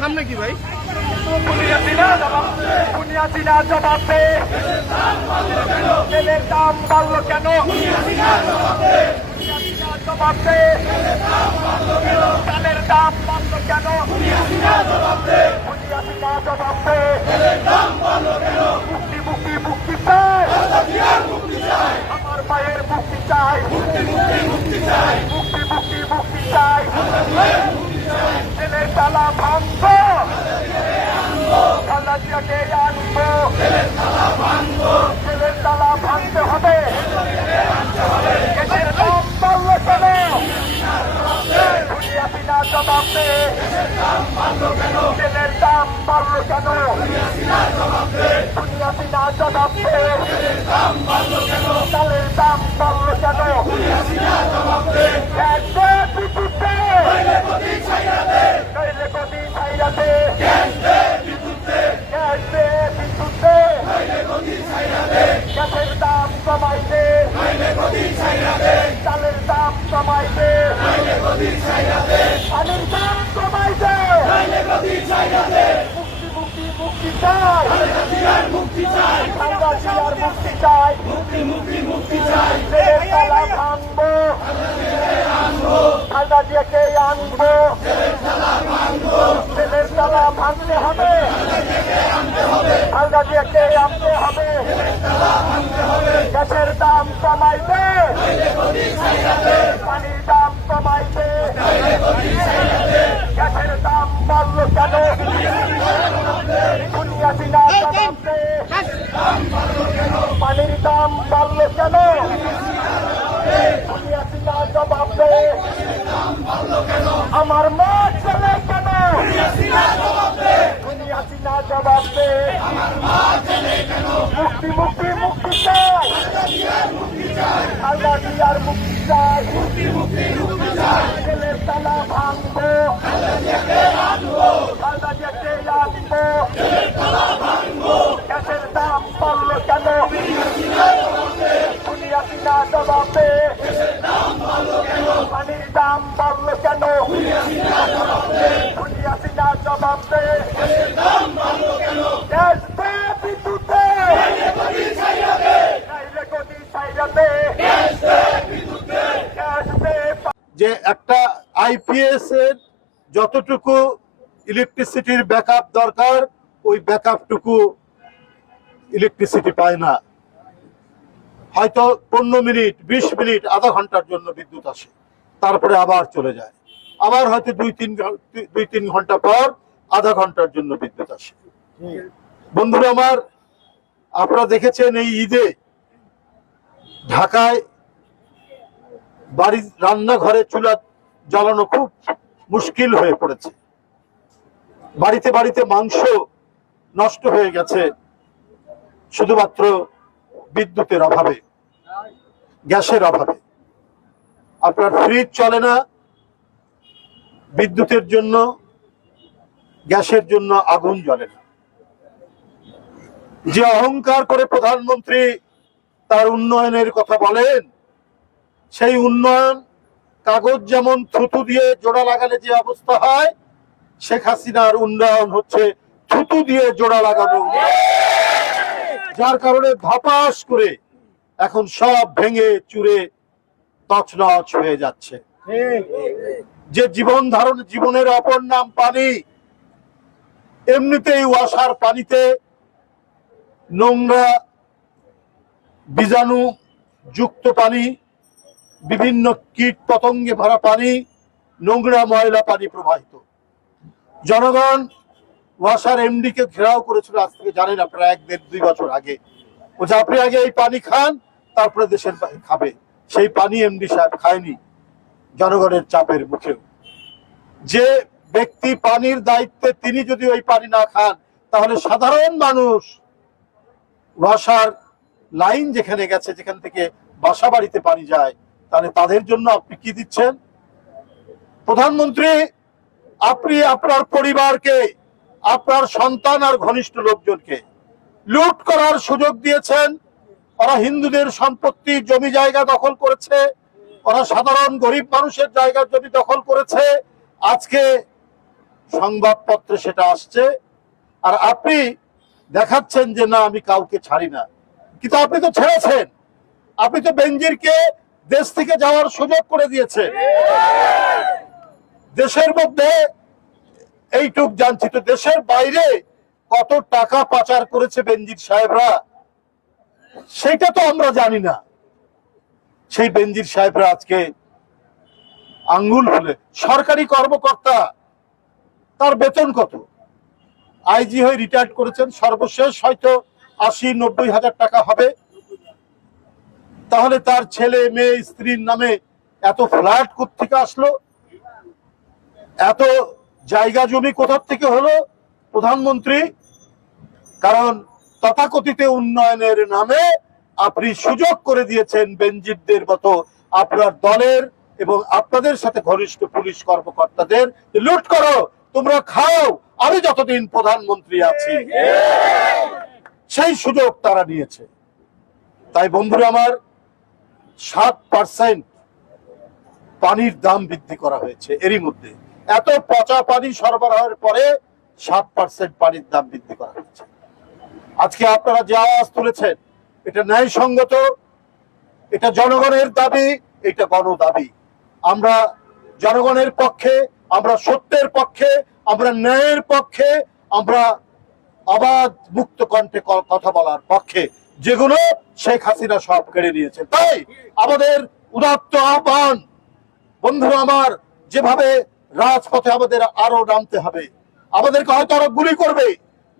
সামনে কি ভাই তেলের দাম বাড়লো কেন? চালের দাম বাড়লো কেন? মুক্তি মুক্তি মুক্তি চাই, আমার মায়ের মুক্তি চাই, মুক্তি মুক্তি মুক্তি চাই। তেলের তালা ভাঙবো, খালাজিয়াকে আনবো, তেলের তালা ভাঙতে হবে। গ্যাসের দাম বাড়লো কেন? দুনিয়াবিনা জবাব দে। তেলের দাম বাড়লো কেন? দুনিয়াবিনা জবাব দে। চালের দাম বাড়লো কেন? গ্যাসের দাম কমাই দে, চালের দাম কমাই দে, পানির দাম কমাই দে। মুক্তি মুক্তি মুক্তি চাই, মুক্তি চাই, খালাজিয়ার মুক্তি চাই, মুক্তি চাই। তেলের তালা ভাঙবো, খালাজিয়াকে আনবো, তেলের তালা ভাঙতে হবে, খালাজিয়াকে আনতে হবে। গ্যাসের দাম কমাই দে, পানির দাম কমাই দে। গ্যাসের দাম বাড়লো কেন? দুনিয়াবিনা জবাব দে। পানির দাম বাড়লো কেন? দুনিয়াবিনা জবাব দে। আমার মা চলে কেন? দুনিয়াবিনা জবাব দে। মুক্তি মুক্তি মুক্তি চাই, খালাজিয়ার মুক্তি চাই, তেলের তালা ভাঙবো, খালাজিয়াকে আনবো, গ্যাসের দাম বাড়লো কেন? দুনিয়াবিনা জবাব দে। পানির দাম বাড়লো কেন? দুনিয়াবিনা জবাব দে। গ্যাস দে, বিদ্যুৎ দে, নাইলে গদি ছাইরা দে, গ্যাস দে। যে একটা আইপিএস এর যতটুকু ইলেকট্রিসিটির ব্যাকআপ দরকার ওই ব্যাকআপটুকু ইলেকট্রিসিটি পায় না। হয়তো 15 মিনিট 20 মিনিট আধা ঘন্টার জন্য বিদ্যুৎ আসে, তারপরে আবার চলে যায়। আবার হয়তো 2-3 ঘন্টা পর আধা ঘন্টার জন্য বিদ্যুৎ আসে। বন্ধুরা আমার, আপনারা দেখেছেন এই ঈদে ঢাকায় বাড়ির রান্নাঘরে চুলা জ্বালানো খুব মুশকিল হয়ে পড়েছে। বাড়িতে বাড়িতে মাংস নষ্ট হয়ে গেছে শুধুমাত্র বিদ্যুতের অভাবে, গ্যাসের অভাবে। আপনার ফ্রিজ চলে না বিদ্যুতের জন্য, গ্যাসের জন্য আগুন জ্বলে না। যে অহংকার করে প্রধানমন্ত্রী তার উন্নয়নের কথা বলেন, সেই উন্নয়ন কাগজ যেমন থুতু দিয়ে জোড়া লাগালে যে অবস্থা হয়, শেখ হাসিনার উন্নয়ন হচ্ছে থুতু দিয়ে জোড়া লাগানো, যার কারণে ধপাস করে এখন সব ভেঙে চুরে তছনছ হয়ে যাচ্ছে। যে জীবনের অপর নাম পানি, এমনিতেই ওয়াসার পানিতে নোংরা বীজাণু যুক্ত পানি, বিভিন্ন কীট পতঙ্গে ভরা পানি, নোংরা ময়লা পানি প্রবাহিত। জনগণ ওয়াসার এমডি কে ঘেরাও করেছিল, আজ থেকে জানেন আপনারা 1-1.5-2 বছর আগে। বলছে আপনি আগে এই পানি খান, তারপরে দেশের খাবে। সেই পানি এমডি সাহেব খায়নি জনগণের চাপের মুখেও। যে ব্যক্তি পানির দায়িত্বে, তিনি যদি ওই পানি না খান, তাহলে সাধারণ মানুষ ওয়াসার লাইন যেখানে গেছে, যেখান থেকে বাসা বাড়িতে পানি যায়, তাহলে তাদের জন্য আপনি কি দিচ্ছেন? প্রধানমন্ত্রী, আপনি আপনার পরিবারকে, আপনার সন্তান আর ঘনিষ্ঠ লোকজনকে লুট করার সুযোগ দিয়েছেন। ওরা হিন্দুদের সম্পত্তি, জমি জায়গা দখল করেছে, ওরা সাধারণ গরিব মানুষের জায়গা জমি দখল করেছে। আজকে সংবাদপত্রে সেটা আসছে, আর আপনি দেখাচ্ছেন যে না, আমি কাউকে ছাড়ি না। কিন্তু আপনি তো ছেড়েছেন, আপনি তো বেনজিরকে দেশ থেকে যাওয়ার সুযোগ করে দিয়েছেন। দেশের মধ্যে এইটুক জানছি, তো দেশের বাইরে কত টাকা পাচার করেছে বেনজির সাহেবরা, সেটা তো আমরা জানি না। সেই বেনজির সাহেবরা আজকে আঙ্গুল ফুলে, সরকারি কর্মকর্তা, তার বেতন কত? আইজি হয়ে রিটায়ার্ড করেছেন, সর্বশেষ হয়তো 80-90 হাজার টাকা হবে। তাহলে তার ছেলে মেয়ে স্ত্রীর নামে এত ফ্ল্যাট কোত্থেকে আসলো? এত জায়গা জমি কোথা থেকে হলো? প্রধানমন্ত্রী, কারণ তথাকথিত উন্নয়নের নামে আপনি সুযোগ করে দিয়েছেন বেনজিরদের মতো আপনার দলের এবং আপনাদের সাথে ঘনিষ্ঠ পুলিশ কর্মকর্তাদের, লুট করো, তোমরা খাও, আমি যতদিন প্রধানমন্ত্রী আছি। সেই সুযোগ তারা নিয়েছে। তাই বন্ধুরা আমার, 7% পানির দাম বৃদ্ধি করা হয়েছে এরই মধ্যে। এত পচা পানি সরবরাহের পরে 7% পানির দাম বৃদ্ধি করা হয়েছে। আজকে আপনারা যে আওয়াজ তুলেছেন, এটা ন্যায়সঙ্গত, এটা জনগণের দাবি, এটা গণদাবি। আমরা জনগণের পক্ষে, আমরা সত্যের পক্ষে, আমরা ন্যায়ের পক্ষে, আমরা অবাধ মুক্ত কণ্ঠে কথা বলার পক্ষে, যেগুলো শেখ হাসিনা সব কেড়ে নিয়েছে। তাই আমাদের উদাত্ত আহ্বান, বন্ধু আমার, যেভাবে রাজপথে আমাদের আরো নামতে হবে। আমাদেরকে হয়তো আরো গুলি করবে,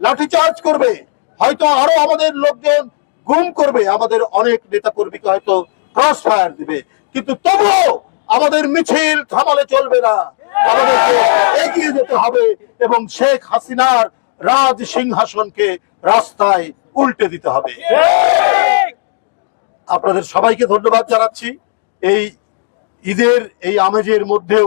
লাঠিচার্জ করবে, হয়তো আরো আমাদের লোকজন গুম করবে, আমাদের অনেক নেতা কর্মীকে হয়তো ক্রস ফায়ার দিবে, কিন্তু তবুও আমাদের মিছিল থামালে চলবে না। আমাদেরকে এগিয়ে যেতে হবে এবং শেখ হাসিনার রাজ সিংহাসনকে রাস্তায় উল্টে দিতে হবে। আপনাদের সবাইকে ধন্যবাদ জানাচ্ছি। এই ঈদের এই আমেজের মধ্যেও